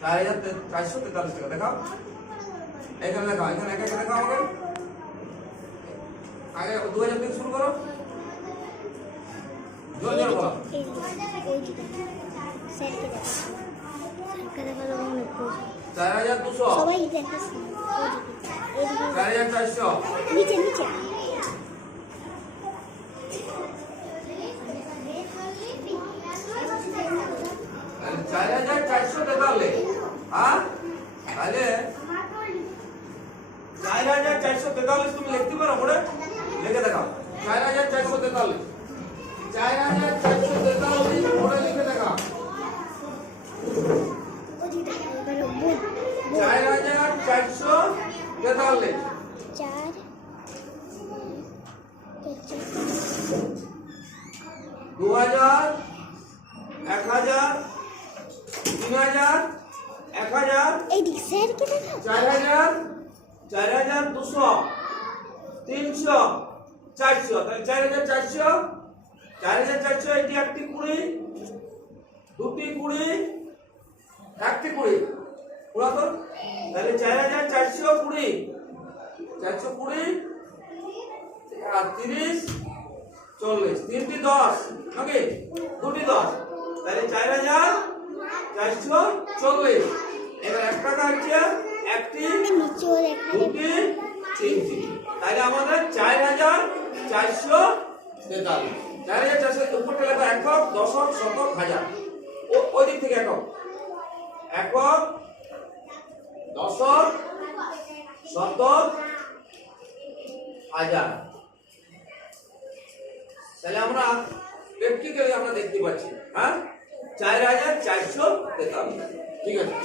চার হাজার তে- চারশো তেতাল্লিশ টাকা দেখাও এখানে দেখাও এখানে একে একে দেখাও আমাকে আগে দু হাজার থেকে শুরু করো জোর জোর বলো এই দিকে, ওই দিকে। স্যারকে দেখাচ্ছি। স্যারকে দেখালে অনেক বোঝে। চার হাজার দুশো সবাই দেখাচ্ছে ওই দিকে। এইদিকে। চার হাজার চারশো নিচে নিচে তাহলে হ্যাঁ? চার হাজার চারশো তেতাল্লিশ। দু হাজার এক হাজার তিন হাজার এক হাজার চার হাজার চার হাজার দুশো তিনশো চারশো। তাহলে চার হাজার চারশো চার হাজার চারশো এটি একটি কুড়ি দুটি কুড়ি একটি কুড়ি। তাহলে চার হাজার চারশো কুড়ি চারশো কুড়ি আর তিরিশ চল্লিশ। তিনটি দশ নাকি? দুটি দশ। তাহলে চার হাজার চারশো চল্লিশ। এবার এক টাকা হচ্ছে একটি, দুটি, তিনটি। তাহলে আমাদের চার হাজার চারশো তেতাল্লিশ। চার হাজার চারশো উপরটা লেখা দশক, শতক, হাজার। ওই দিক থেকে একক। একক, দশক, শতক, হাজার। তাহলে আমরা প্র্যাকটিক্যালি আমরা দেখতে পাচ্ছি হ্যাঁ? চার হাজার চারশো পেতাম ঠিক আছে।